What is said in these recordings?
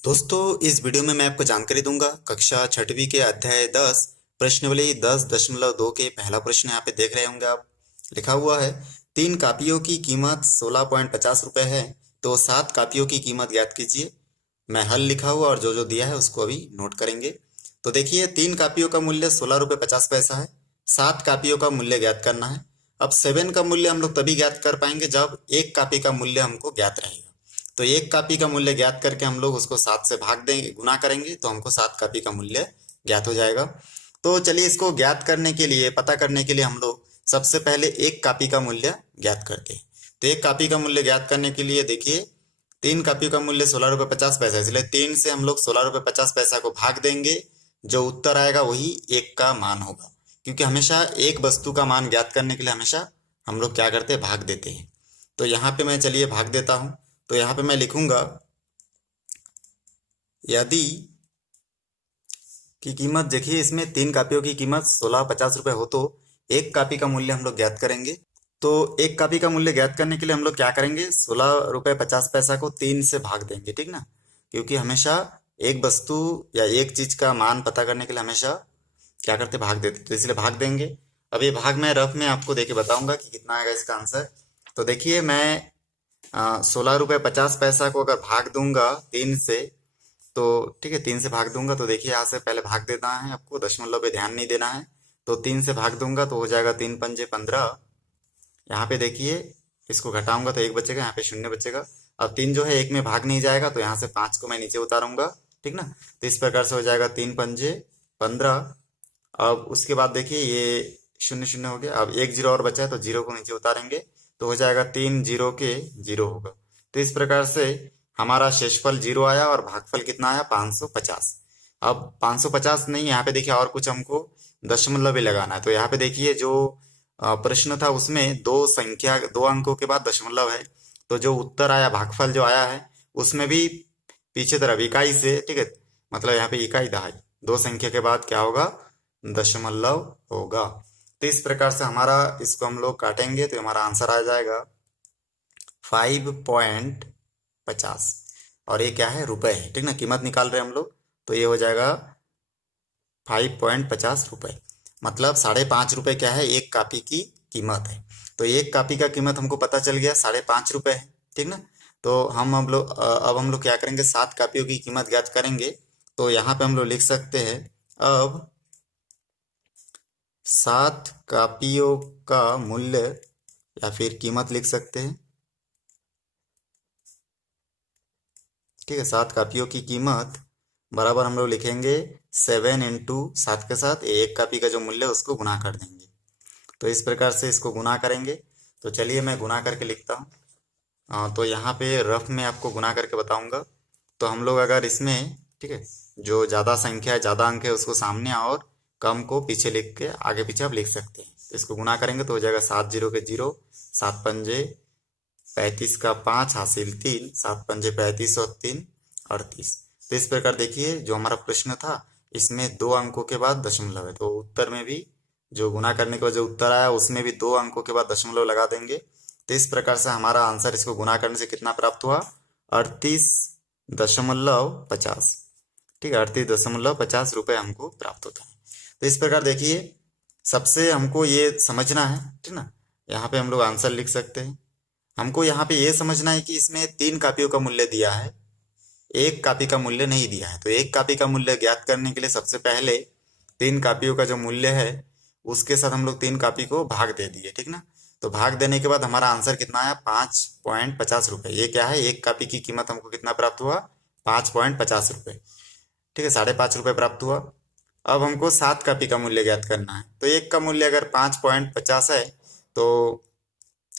दोस्तों, इस वीडियो में मैं आपको जानकारी दूंगा कक्षा छठवीं के अध्याय 10 प्रश्नावली 10.2 के पहला प्रश्न यहाँ पे देख रहे होंगे आप। लिखा हुआ है 3 कापियों की कीमत 16.50 रुपये है, तो 7 कापियों की कीमत ज्ञात कीजिए। मैं हल लिखा हुआ और जो जो दिया है उसको अभी नोट करेंगे। तो देखिए, 3 कापियों का मूल्य 16 रुपये 50 पैसा है। 7 कापियों का मूल्य ज्ञात करना है। अब 7 का मूल्य हम लोग तभी ज्ञात कर पाएंगे जब एक कापी का मूल्य हमको ज्ञात रहेगा। तो एक कापी का मूल्य ज्ञात करके हम लोग उसको 7 से भाग देंगे, गुना करेंगे, तो हमको 7 कापी का मूल्य ज्ञात हो जाएगा। तो चलिए, इसको ज्ञात करने के लिए, पता करने के लिए हम लोग सबसे पहले एक कापी का मूल्य ज्ञात करते हैं। तो एक कापी का मूल्य ज्ञात करने के लिए देखिए, 3 कापी का मूल्य 16 रुपये 50 पैसा, इसलिए 3 से हम लोग 16 रुपये 50 पैसा को भाग देंगे। जो उत्तर आएगा वही एक का मान होगा, क्योंकि हमेशा एक वस्तु का मान ज्ञात करने के लिए हमेशा हम लोग क्या करते हैं, भाग देते हैं। तो यहाँ पे मैं चलिए भाग देता हूँ। तो यहाँ पे मैं लिखूंगा यदि की कीमत, देखिए इसमें 3 कापियों की कीमत 16.50 रुपये हो तो एक कापी का मूल्य हम लोग ज्ञात करेंगे। तो एक कापी का मूल्य ज्ञात करने के लिए हम लोग क्या करेंगे, 16 रुपये 50 पैसा को 3 से भाग देंगे, ठीक ना। क्योंकि हमेशा एक वस्तु या एक चीज का मान पता करने के लिए हमेशा क्या करते, भाग देते, तो इसलिए भाग देंगे। अब ये भाग मैं रफ में आपको देके बताऊंगा कि कितना आएगा इसका आंसर। तो देखिए, मैं 16 रुपये 50 पैसा को अगर भाग दूंगा 3 से, तो ठीक है, 3 से भाग दूंगा तो देखिए यहाँ से पहले भाग देना है, आपको दशमलव पे ध्यान नहीं देना है। तो 3 से भाग दूंगा तो हो जाएगा 3 पंजे 15। यहाँ पे देखिए, इसको घटाऊंगा तो 1 बचेगा, यहाँ पे 0 बचेगा। अब 3 जो है 1 में भाग नहीं जाएगा, तो यहाँ से 5 को मैं नीचे उतारूंगा, ठीक ना। तो इस प्रकार से हो जाएगा 3 पंजे 15। अब उसके बाद देखिए, ये 0 0 हो गया। अब 1 जीरो और बचा है, तो जीरो को नीचे उतारेंगे तो हो जाएगा 3 जीरो के 0 होगा। तो इस प्रकार से हमारा शेषफल 0 आया और भागफल कितना आया, 550। अब 550 नहीं, यहाँ पे देखिए और कुछ हमको दशमलव भी लगाना है। तो यहाँ पे देखिए, जो प्रश्न था उसमें दो अंकों के बाद दशमलव है। तो जो उत्तर आया, भागफल जो आया है, उसमें भी पीछे तरफ इकाई से, ठीक है, मतलब यहाँ पे इकाई दहाई, 2 संख्या के बाद क्या होगा, दशमलव होगा। तो इस प्रकार से हमारा इसको हम लोग काटेंगे तो हमारा आंसर आ जाएगा 5.50। और ये क्या है, रुपए है, ठीक ना, कीमत निकाल रहे हैं हम लोग। तो ये हो जाएगा 5.50 रुपए, मतलब 5.5 रुपए क्या है, एक कापी की कीमत है। तो एक कापी का कीमत हमको पता चल गया 5.5 रुपए है, ठीक ना। तो अब हम लोग क्या करेंगे, 7 कापियों की कीमत ज्ञात करेंगे। तो यहाँ पे हम लोग लिख सकते हैं, अब 7 कापियों का मूल्य या फिर कीमत लिख सकते हैं, ठीक है। 7 कापियों की कीमत बराबर हम लोग लिखेंगे 7 इंटू 7 के साथ एक कापी का जो मूल्य है उसको गुना कर देंगे। तो इस प्रकार से इसको गुना करेंगे। तो चलिए मैं गुना करके लिखता हूँ। तो यहाँ पे रफ में आपको गुना करके बताऊंगा। तो हम लोग अगर इसमें, ठीक है, जो ज़्यादा संख्या है, ज़्यादा अंक है, उसको सामने और कम को पीछे लिख के आगे पीछे आप लिख सकते हैं। तो इसको गुना करेंगे तो हो जाएगा 7 जीरो के 0, 7 पंजे 35 का 5 हासिल 3, 7 पंजे 35 और 3 38। तो इस प्रकार देखिए, जो हमारा प्रश्न था इसमें 2 अंकों के बाद दशमलव है, तो उत्तर में भी जो गुना करने के बाद जो उत्तर आया उसमें भी 2 अंकों के बाद दशमलव लगा देंगे। तो इस प्रकार से हमारा आंसर, इसको गुना करने से कितना प्राप्त हुआ, 38.50, ठीक है, 38.50 रुपये हमको प्राप्त होता है। तो इस प्रकार देखिए, सबसे हमको ये समझना है, ठीक ना। यहाँ पे हम लोग आंसर लिख सकते हैं। हमको यहाँ पे ये समझना है कि इसमें 3 कापियों का मूल्य दिया है, एक कापी का मूल्य नहीं दिया है। तो एक कापी का मूल्य ज्ञात करने के लिए सबसे पहले 3 कापियों का जो मूल्य है उसके साथ हम लोग 3 कापी को भाग दे दिए, ठीक ना। तो भाग देने के बाद हमारा आंसर कितना आया, 5.50 रुपये। ये क्या है, एक कापी की कीमत हमको कितना प्राप्त हुआ, 5.50 रुपये, ठीक है, 5.5 रुपये प्राप्त हुआ। अब हमको 7 कापी का मूल्य ज्ञात करना है। तो एक का मूल्य अगर 5.50 है, तो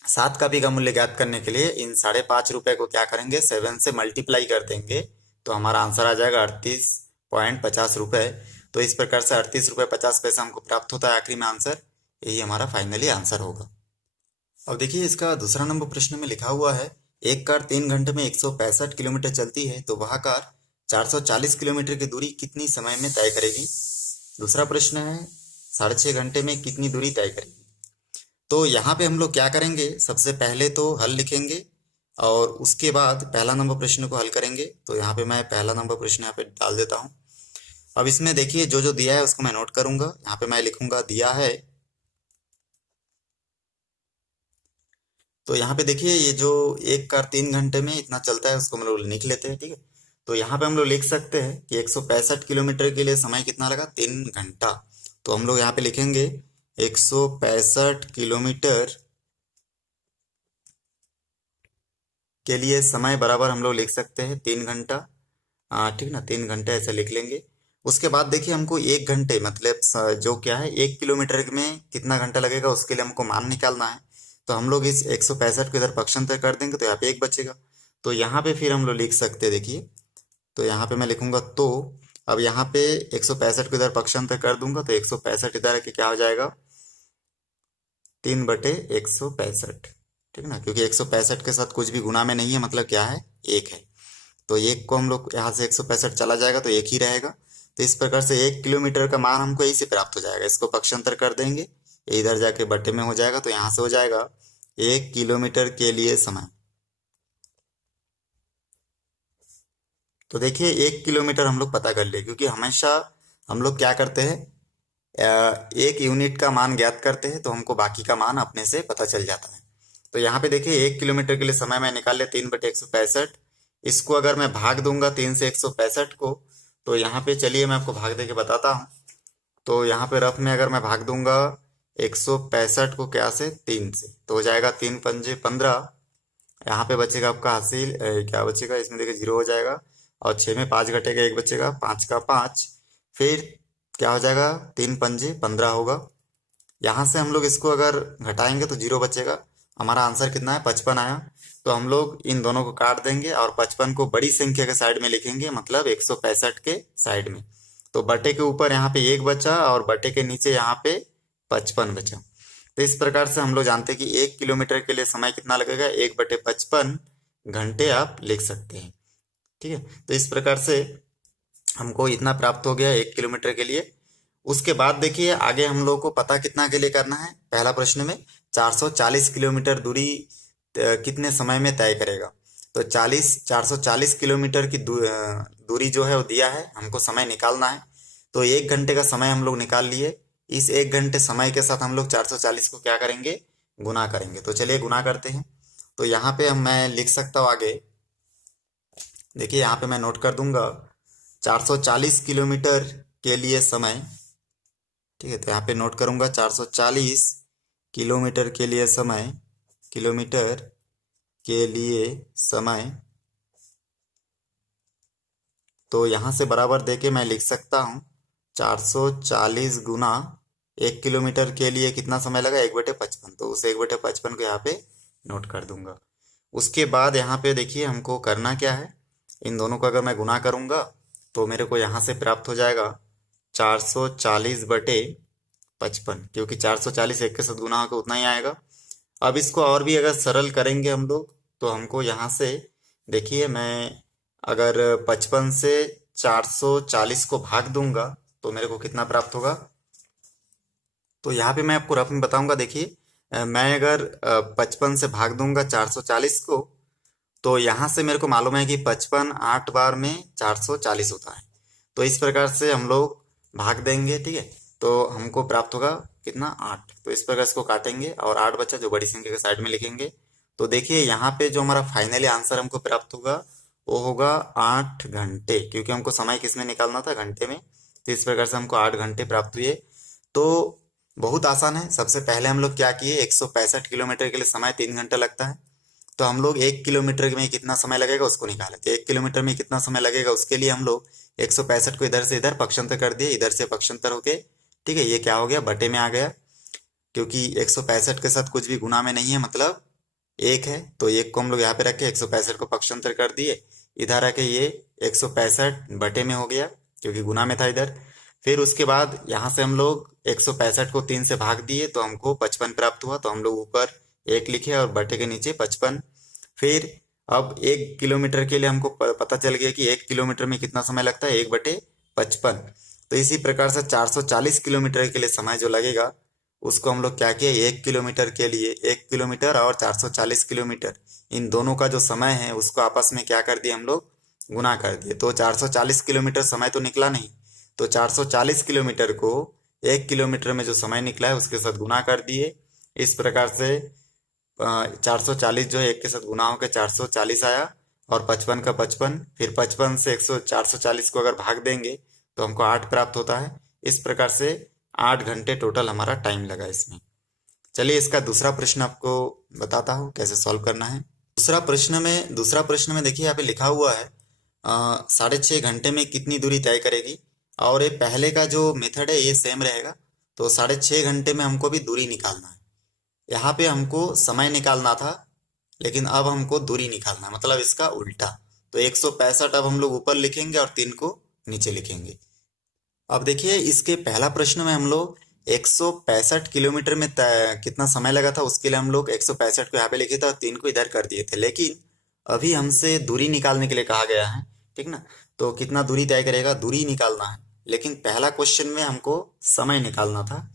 7 कापी का मूल्य ज्ञात करने के लिए इन 5.5 रुपये को क्या करेंगे, 7 से मल्टीप्लाई कर देंगे, तो हमारा आंसर आ जाएगा 38.50 रुपये। तो इस प्रकार से 38.50 रुपये हमको प्राप्त होता है आखिरी में आंसर। यही हमारा फाइनली आंसर होगा। अब देखिए, इसका दूसरा नंबर प्रश्न में लिखा हुआ है, एक कार 3 घंटे में 165 किलोमीटर चलती है, तो वह कार 440 किलोमीटर की दूरी कितनी समय में तय करेगी। दूसरा प्रश्न है, 6.5 घंटे में कितनी दूरी तय करेगी। तो यहाँ पे हम लोग क्या करेंगे, सबसे पहले तो हल लिखेंगे और उसके बाद पहला नंबर प्रश्न को हल करेंगे। तो यहाँ पे मैं पहला नंबर प्रश्न यहाँ पे डाल देता हूँ। अब इसमें देखिए जो जो दिया है उसको मैं नोट करूंगा। यहाँ पे मैं लिखूंगा दिया है। तो यहाँ पे देखिए ये जो 1 कार 3 घंटे में इतना चलता है उसको हम लोग लिख लेते हैं, ठीक है। तो यहाँ पे हम लोग लिख सकते हैं कि 165 किलोमीटर के लिए समय कितना लगा, 3 घंटा। तो हम लोग यहाँ पे लिखेंगे 165 किलोमीटर के लिए समय बराबर हम लोग लिख सकते हैं 3 घंटा। ठीक ना, 3 घंटे ऐसे लिख लेंगे। उसके बाद देखिए हमको 1 घंटे मतलब जो क्या है 1 किलोमीटर में कितना घंटा लगेगा उसके लिए हमको मान निकालना है। तो हम लोग इस 165 को इधर पक्षांतर कर देंगे तो यहाँ पे 1 बचेगा। तो यहाँ पे फिर हम लोग लिख सकते हैं, देखिए तो यहाँ पे मैं लिखूंगा तो अब यहाँ पे 165 को इधर पक्षांतर कर दूंगा तो 165 इधर के क्या हो जाएगा, 3/165। ठीक ना, क्योंकि 165 के साथ कुछ भी गुणा में नहीं है, मतलब क्या है, 1 है। तो 1 को हम लोग यहाँ से 165 चला जाएगा तो 1 ही रहेगा। तो इस प्रकार से 1 किलोमीटर का मान हमको यही से प्राप्त हो जाएगा। इसको पक्षांतर कर देंगे, ये इधर जाके बटे में हो जाएगा तो यहाँ से हो जाएगा 1 किलोमीटर के लिए समय। तो देखिए 1 किलोमीटर हम लोग पता कर लिए, क्योंकि हमेशा हम लोग क्या करते हैं, 1 यूनिट का मान ज्ञात करते हैं तो हमको बाकी का मान अपने से पता चल जाता है। तो यहाँ पे देखिए 1 किलोमीटर के लिए समय मैं निकाल लिया 3/165। इसको अगर मैं भाग दूंगा 3 से 165 को, तो यहाँ पे चलिए मैं आपको भाग दे के बताता हूँ। तो यहाँ पे रफ में अगर मैं भाग दूंगा 165 को क्या से, 3 से, तो हो जाएगा 3×5 = 15। यहाँ पे बचेगा आपका हासिल क्या बचेगा, इसमें देखिए 0 हो जाएगा और 6 में 5 घटेगा, 1 बचेगा, 5 का 5। फिर क्या हो जाएगा, 3×5 = 15 होगा। यहाँ से हम लोग इसको अगर घटाएंगे तो 0 बचेगा। हमारा आंसर कितना है, 55 आया। तो हम लोग इन दोनों को काट देंगे और 55 को बड़ी संख्या के साइड में लिखेंगे, मतलब 165 के साइड में। तो बटे के ऊपर यहाँ पे 1 बचा और बटे के नीचे यहाँ पे 55 बचा। तो इस प्रकार से हम लोग जानते हैं कि 1 किलोमीटर के लिए समय कितना लगेगा, 1/55 घंटे आप लिख सकते हैं। ठीक है, तो इस प्रकार से हमको इतना प्राप्त हो गया 1 किलोमीटर के लिए। उसके बाद देखिए आगे हम लोग को पता कितना के लिए करना है। पहला प्रश्न में 440 किलोमीटर दूरी कितने समय में तय करेगा। तो 440 किलोमीटर की दूरी जो है वो दिया है, हमको समय निकालना है। तो 1 घंटे का समय हम लोग निकाल लिए। इस 1 घंटे समय के साथ हम लोग 440 को क्या करेंगे, गुना करेंगे। तो चलिए गुना करते हैं। तो यहाँ पे मैं लिख सकता हूँ आगे, देखिए यहाँ पे मैं नोट कर दूंगा 440 किलोमीटर के लिए समय। ठीक है, तो यहाँ पे नोट करूंगा 440 किलोमीटर के लिए समय, किलोमीटर के लिए समय। तो यहाँ से बराबर देके मैं लिख सकता हूँ 440 गुना 1 किलोमीटर के लिए कितना समय लगा, 1/55। तो उस 1/55 को यहाँ पे नोट कर दूंगा। उसके बाद यहाँ पे देखिए हमको करना क्या है, इन दोनों को अगर मैं गुना करूंगा तो मेरे को यहाँ से प्राप्त हो जाएगा 440/55, क्योंकि 440 1 के साथ गुना होकर उतना ही आएगा। अब इसको और भी अगर सरल करेंगे हम लोग तो हमको यहाँ से देखिए, मैं अगर 55 से 440 को भाग दूंगा तो मेरे को कितना प्राप्त होगा। तो यहाँ पे मैं आपको रफ में बताऊंगा। देखिए मैं अगर 55 से भाग दूंगा 440 को, तो यहाँ से मेरे को मालूम है कि 55 8 बार में 440 होता है। तो इस प्रकार से हम लोग भाग देंगे, ठीक है। तो हमको प्राप्त होगा कितना, 8। तो इस प्रकार इसको काटेंगे और 8 बचा जो बड़ी संख्या के साइड में लिखेंगे। तो देखिए यहाँ पे जो हमारा फाइनली आंसर हमको प्राप्त होगा वो होगा 8 घंटे, क्योंकि हमको समय किसमें निकालना था, घंटे में। तो इस प्रकार से हमको 8 घंटे प्राप्त हुए। तो बहुत आसान है। सबसे पहले हम लोग क्या किए, 165 किलोमीटर के लिए समय 3 घंटा लगता है। तो हम लोग 1 किलोमीटर में कितना समय लगेगा उसको निकाले। तो 1 किलोमीटर में कितना समय लगेगा उसके लिए हम लोग 165 को इधर से इधर पक्षांतर कर दिए, इधर से पक्षांतर होके, ठीक है, ये क्या हो गया, बटे में आ गया। क्योंकि 165 के साथ कुछ भी गुना में नहीं है, मतलब 1 है। तो 1 को हम लोग यहाँ पे रखे 165 को पक्षांतर कर दिए, इधर आके ये 165 बटे में हो गया क्योंकि गुना में था इधर। फिर उसके बाद यहाँ से हम लोग 165 को 3 से भाग दिए तो हमको 55 प्राप्त हुआ। तो हम लोग ऊपर 1 लिखे और बटे के नीचे 55। फिर अब 1 किलोमीटर के लिए हमको पता चल गया कि 1 किलोमीटर में कितना समय लगता है, 1/55। तो इसी प्रकार से 440 किलोमीटर के लिए समय जो लगेगा उसको हम लोग क्या किए, 1 किलोमीटर के लिए 1 किलोमीटर और 440 किलोमीटर, इन दोनों का जो समय है उसको आपस में क्या कर दिए हम लोग, गुना कर दिए। तो 440 किलोमीटर समय तो निकला नहीं, तो 440 किलोमीटर को 1 किलोमीटर में जो समय निकला है उसके साथ गुना कर दिए। इस प्रकार से 440 जो है 1 के साथ गुना होकर 440 आया, और 55 का 55, फिर 55 से 440 को अगर भाग देंगे तो हमको 8 प्राप्त होता है। इस प्रकार से 8 घंटे टोटल हमारा टाइम लगा इसमें। चलिए इसका दूसरा प्रश्न आपको बताता हूँ कैसे सॉल्व करना है। दूसरा प्रश्न में देखिए यहाँ पे लिखा हुआ है 6.5 घंटे में कितनी दूरी तय करेगी, और ये पहले का जो मेथड है ये सेम रहेगा। तो 6.5 घंटे में हमको भी दूरी निकालना है। यहाँ पे हमको समय निकालना था, लेकिन अब हमको दूरी निकालना है, मतलब इसका उल्टा। तो 165 अब हम लोग ऊपर लिखेंगे और 3 को नीचे लिखेंगे। अब देखिए इसके पहला प्रश्न में हम लोग 165 किलोमीटर में कितना समय लगा था उसके लिए हम लोग 165 को यहाँ पे लिखे थे और 3 को इधर कर दिए थे। लेकिन अभी हमसे दूरी निकालने के लिए कहा गया है, ठीक ना। तो कितना दूरी तय करेगा, दूरी निकालना है। लेकिन पहला क्वेश्चन में हमको समय निकालना था,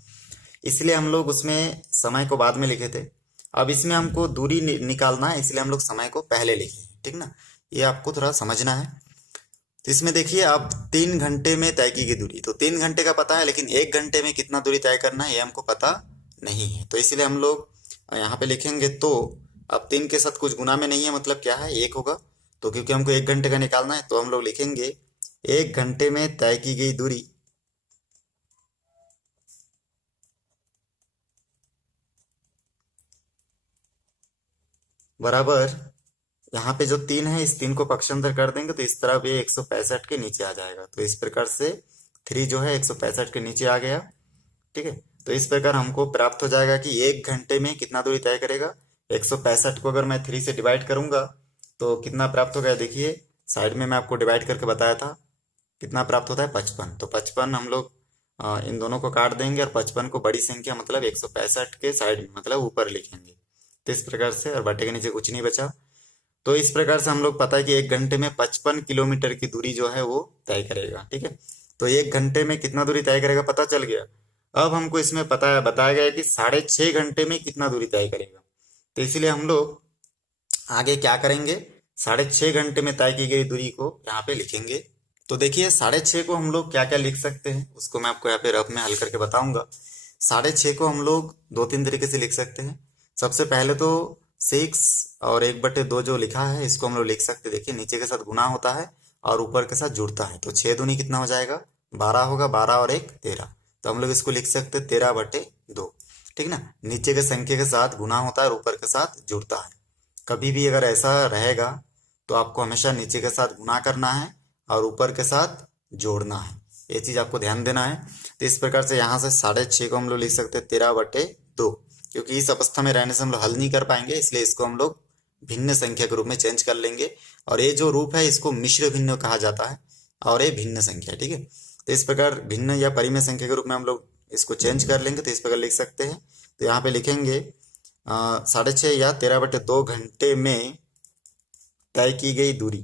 इसलिए हम लोग उसमें समय को बाद में लिखे थे। अब इसमें हमको दूरी निकालना है, इसलिए हम लोग समय को पहले लिखे, ठीक ना। ये आपको थोड़ा समझना है। तो इसमें देखिए अब 3 घंटे में तय की गई दूरी, तो 3 घंटे का पता है, लेकिन 1 घंटे में कितना दूरी तय करना है ये हमको पता नहीं है। तो इसलिए हम लोग यहाँ पे लिखेंगे। तो अब 3 के साथ कुछ गुना में नहीं है, मतलब क्या है, 1 होगा। तो क्योंकि हमको 1 घंटे का निकालना है तो हम लोग लिखेंगे 1 घंटे में तय की गई दूरी बराबर, यहाँ पे जो 3 है इस 3 को पक्षांतर कर देंगे तो इस तरफ ये 165 के नीचे आ जाएगा। तो इस प्रकार से 3 जो है 165 के नीचे आ गया, ठीक है। तो इस प्रकार हमको प्राप्त हो जाएगा कि 1 घंटे में कितना दूरी तय करेगा। 165 को अगर मैं 3 से डिवाइड करूंगा तो कितना प्राप्त हो गया, देखिए साइड में मैं आपको डिवाइड करके बताया था कितना प्राप्त होता है, 55। तो 55 हम लोग इन दोनों को काट देंगे और 55 को बड़ी संख्या मतलब 165 के साइड में मतलब ऊपर लिखेंगे। तो इस प्रकार से, और बटे के नीचे कुछ नहीं बचा। तो इस प्रकार से हम लोग पता है कि 1 घंटे में 55 किलोमीटर की दूरी जो है वो तय करेगा, ठीक है। तो 1 घंटे में कितना दूरी तय करेगा पता चल गया। अब हमको इसमें बताया गया है कि 6.5 घंटे में कितना दूरी तय करेगा। तो इसीलिए हम लोग आगे क्या करेंगे, 6.5 घंटे में तय की गई दूरी को यहाँ पे लिखेंगे। तो देखिए 6.5 को हम लोग क्या क्या लिख सकते हैं उसको मैं आपको यहाँ पे रफ में हल करके बताऊंगा। 6.5 को हम लोग 2-3 तरीके से लिख सकते हैं। सबसे पहले तो 6 और 1/2 जो लिखा है इसको हम लोग लिख सकते हैं। देखिए नीचे के साथ गुना होता है और ऊपर के साथ जुड़ता है, तो 6 दूनी कितना हो जाएगा, 12 होगा। 12 और 1 13, तो हम लोग इसको लिख सकते हैं 13/2, ठीक ना। नीचे के संख्या के साथ गुना होता है और ऊपर के साथ जुड़ता है। कभी भी अगर ऐसा रहेगा तो आपको हमेशा नीचे के साथ गुना करना है और ऊपर के साथ जोड़ना है, ये चीज आपको ध्यान देना है। तो इस प्रकार से यहाँ से 6.5 को हम लोग लिख सकते हैं 13/2, क्योंकि इस अवस्था में रहने से हम लोग हल नहीं कर पाएंगे, इसलिए इसको हम लोग भिन्न संख्या के रूप में चेंज कर लेंगे। और ये जो रूप है इसको मिश्र भिन्न कहा जाता है, और ये भिन्न संख्या, ठीक है। तो इस प्रकार भिन्न या परिमेय संख्या के रूप में हम लोग इसको चेंज कर लेंगे, तो इस प्रकार लिख सकते हैं। तो यहाँ पे लिखेंगे 6.5 या 13/2 घंटे में तय की गई दूरी।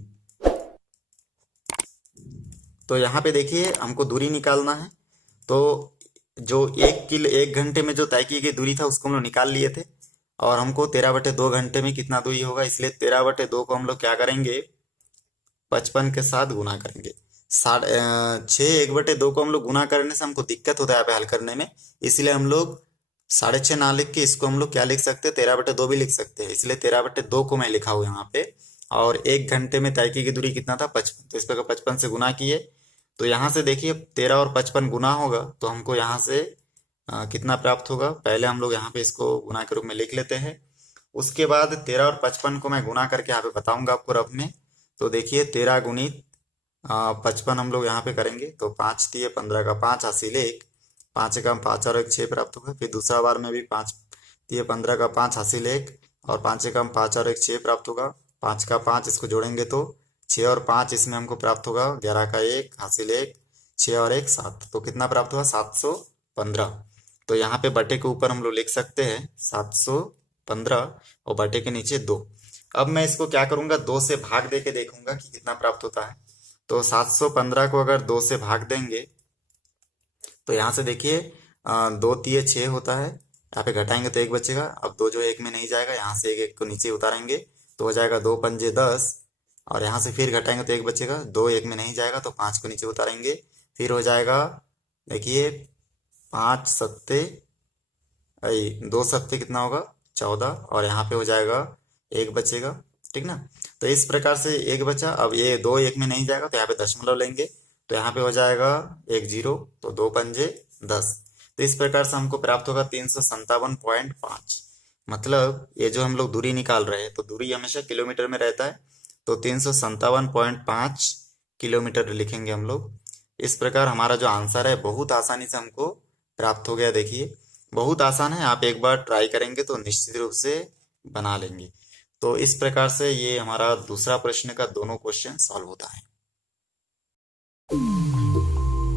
तो यहाँ पे देखिए हमको दूरी निकालना है, तो जो 1 घंटे में जो तय की गई दूरी था उसको हम लोग निकाल लिए थे, और हमको 13/2 घंटे में कितना दूरी होगा, इसलिए 13/2 को हम लोग क्या करेंगे, 55 के साथ गुना करेंगे। 1/2 को हम लोग गुना करने से हमको दिक्कत होता है यहाँ पे हल करने में, इसलिए हम लोग 6.5 ना लिख के इसको हम लोग क्या लिख सकते हैं, 13/2 भी लिख सकते हैं। इसलिए 13/2 को मैं लिखा हूँ यहाँ पे। और 1 घंटे में तय की गई दूरी कितना था, 55, तो इस प्रकार 55 से गुना किए। तो यहाँ से देखिए 13 और 55 गुना होगा, तो हमको यहाँ से कितना प्राप्त होगा, पहले हम लोग यहाँ पे इसको गुना के रूप में लिख लेते हैं। उसके बाद 13 और 55 को मैं गुना करके यहाँ पे बताऊंगा आपको रफ में। तो देखिए 13 गुणित 55 हम लोग यहाँ पे करेंगे, तो 5 दिए 15 का 5 हासिल 1, 5 का 5 और 1 6 प्राप्त होगा। फिर दूसरा बार में भी 5 दिए 15 का 5 हासिल 1, और 5 का 5 और 1 6 प्राप्त होगा। 5 का 5 इसको जोड़ेंगे तो 6 और 5 इसमें हमको प्राप्त होगा, 11 का 1 हासिल 1, 6 और 1 7, तो कितना प्राप्त हुआ 715। तो यहाँ पे बटे के ऊपर हम लोग लिख सकते हैं 715 और बटे के नीचे 2। अब मैं इसको क्या करूंगा, 2 से भाग दे के देखूंगा कि कितना प्राप्त होता है। तो 715 को अगर 2 से भाग देंगे तो यहाँ से देखिए 2 तिये 6 होता है, यहाँ पे घटाएंगे तो 1 बचेगा। अब 2 जो 1 में नहीं जाएगा, यहाँ से 1 को नीचे उतारेंगे तो हो जाएगा 2 पंजे 10, और यहाँ से फिर घटाएंगे तो 1 बचेगा। 2 1 में नहीं जाएगा तो 5 को नीचे उतारेंगे, फिर हो जाएगा, देखिए 5 सत्ते 2 सत्ते कितना होगा 14, और यहाँ पे हो जाएगा 1 बचेगा, ठीक ना। तो इस प्रकार से 1 बचा। अब ये 2 1 में नहीं जाएगा तो यहाँ पे दशमलव लेंगे, तो यहाँ पे हो जाएगा 1 0, तो 2 पंजे 10। तो इस प्रकार से हमको प्राप्त होगा 357.5। मतलब ये जो हम लोग दूरी निकाल रहे हैं, तो दूरी हमेशा किलोमीटर में रहता है, तो 357.5 किलोमीटर लिखेंगे हम लोग। इस प्रकार हमारा जो आंसर है बहुत आसानी से हमको प्राप्त हो गया। देखिए बहुत आसान है, आप एक बार ट्राई करेंगे तो निश्चित रूप से बना लेंगे। तो इस प्रकार से ये हमारा दूसरा प्रश्न का दोनों क्वेश्चन सॉल्व होता है।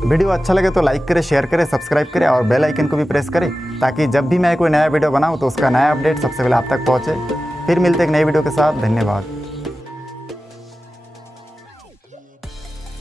वीडियो अच्छा लगे तो लाइक करें, शेयर करें, सब्सक्राइब करें और बेल आइकन को भी प्रेस करें, ताकि जब भी मैं कोई नया वीडियो बनाऊं तो उसका नया अपडेट सबसे पहले आप तक पहुंचे। फिर मिलते हैं एक नई वीडियो के साथ। धन्यवाद।